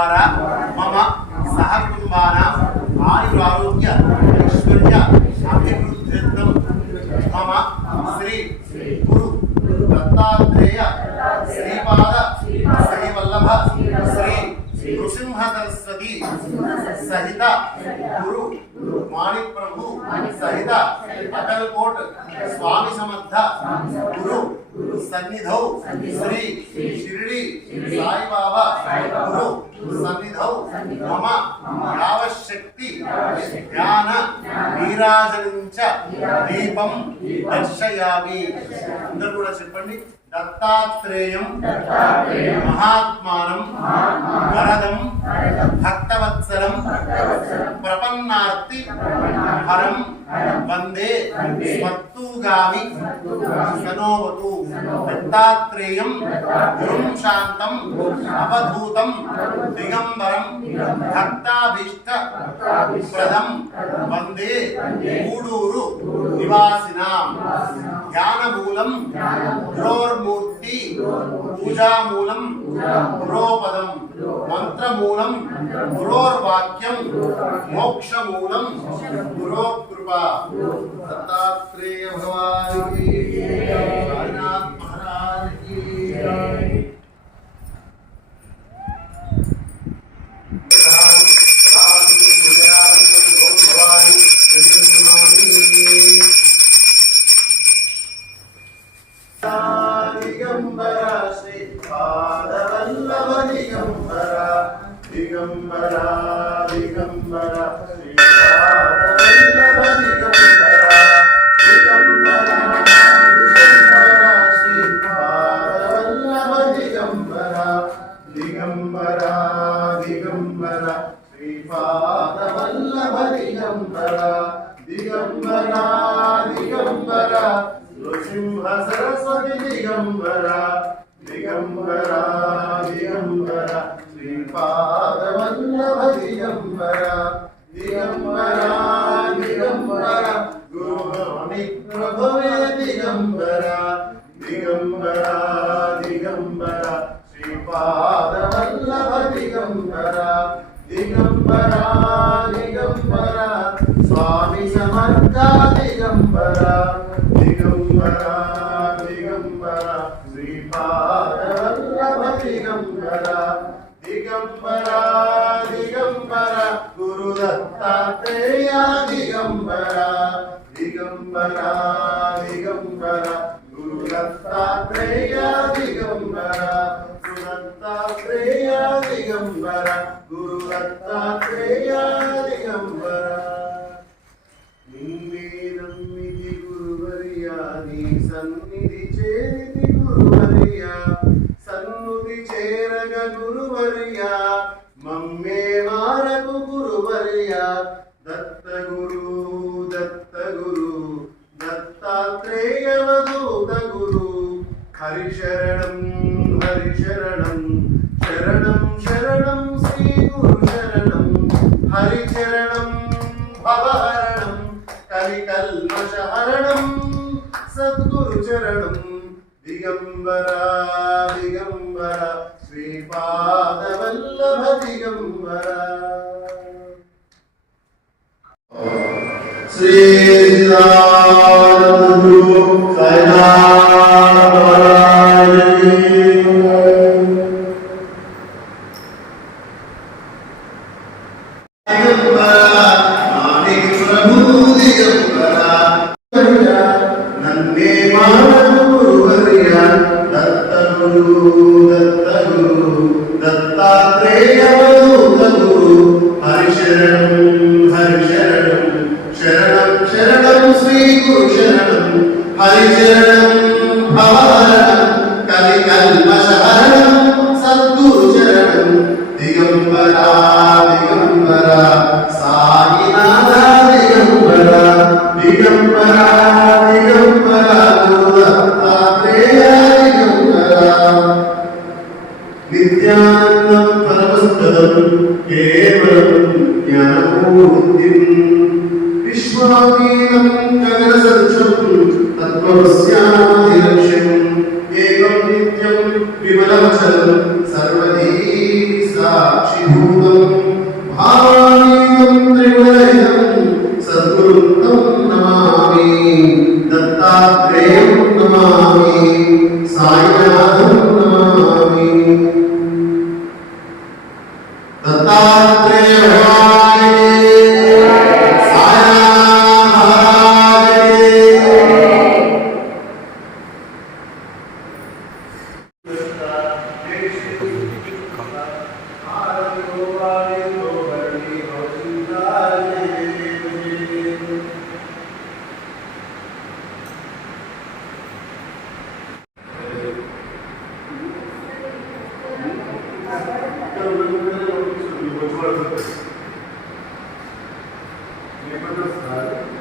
द्वारा मम सहकुटुम्बानां आयुरारोग्य ऐश्वर्य अभिवृद्ध्यर्थं मम श्री गुरु दत्तात्रेय श्रीपाद श्रीवल्लभ श्री नृसिंह सरस्वती सहित गुरु माणिक प्रभु सहित अकलकोट स्वामी समर्थ गुरु सन्निधौ श्री शिरडी साई बाबा गुरु सन्निधौ मम यावशक्ति ध्यान नीराजनिंच दीपं दर्शयामि। अंदर కూడా చెప్పండి दत्तात्रेयं महात्मानं वरदं भक्तवत्सलं प्रपन्नार्ति हरं वंदे स्वत्तुगामि सनोवतु। दत्तात्रेयं गुरुं शान्तं अवधूतं दिगंबरं भक्ताभीष्ट प्रदं वंदे गूडूरु निवासिनां। ध्यानमूलं गुरोर्मूर्ति पूजामूलं गुरोपदं मंत्रमूलं गुरोर्वाक्यं मोक्षमूलं गुरोकृपा। दत्तात्रेय भगवान की साईनाथ महाराज की दिगंबरा श्रीपाद वल्लभ दिगंबरा दिगंबरा दिगंबरा श्रीपाद वल्लभ दिगंबरा दिगंबरा दिगंबरा श्रीपाद वल्लभ दिगंबरा दिगंबरा दिगंबरा श्रीपाद वल्लभ दिगंबरा दिगंबरा दिगंबरा नृसिंह सरस्वती दिगंबरा दिगंबरा दिगंबरा श्रीपाद वल्लभ दिगंबरा दिगंबरा दिगंबरा गुरु माणिक प्रभु दिगंबरा दिगंबरा दिगंबरा श्रीपाद वल्लभ दिगंबरा दिगंबरा दिगंबरा स्वामी समर्थ दिगंबरा दिगंबरा दिगंबरा श्रीपाद वल्लभ दिगंबरा दिगंबरा दिगंबरा गुरु दत्तात्रेय दिगंबरा दिगंबरा दिगंबरा गुरु दत्तात्रेय दिगंबरा गुरु दत्तात्रेय दिगंबरा गुरु दत्तात्रेय दिगंबरा। सन्निधि चेरिति गुरुवर्या सन्नुति चेरग गुरुवर्या मम्मे मारकु गुरुवर्या दत्त गुरु दत्तात्रेय वदूत गुरु हरिशरणं शरणं शरणं श्री गुरु शरणं हरिचरणं भवहरणं कलिकल्मषहरणं सद्गुरु चरणं दिगंबरा दिगंबरा श्रीपाद वल्लभ दिगंबरा। श्री गुरु साईनाथ महाराज की दिगंबरा माणिक प्रभु दिगंबरा नन्हे मानव गुरुवर्या दत्त गुरु दत्तात्रेय वदूत गुरु हरिशरणं शरणं श्री गुरु शरणं हरिचरणं भवहरणं कलिकल्मषहरणं सद्गुरु चरणं दिगंबरा दिगंबरा साईनाथ दिगंबरा दिगंबरा दिगंबरा गुरु दत्तात्रेय दिगंबरा। नित्यानन्दं परमस्तदं केवलं ज्ञानमूर्तिं विश्वातीतं गगनसदृशं तत्त्वमस्यादिलक्ष्यम् एकं नित्यं विमलमचलं सर्वधी साक्षिभूतं सद्गुरुं नमामि दत्तात्रेयं नमामि साईनाथं नमामि दत्तात्रेय भगवान की साईनाथ महाराज की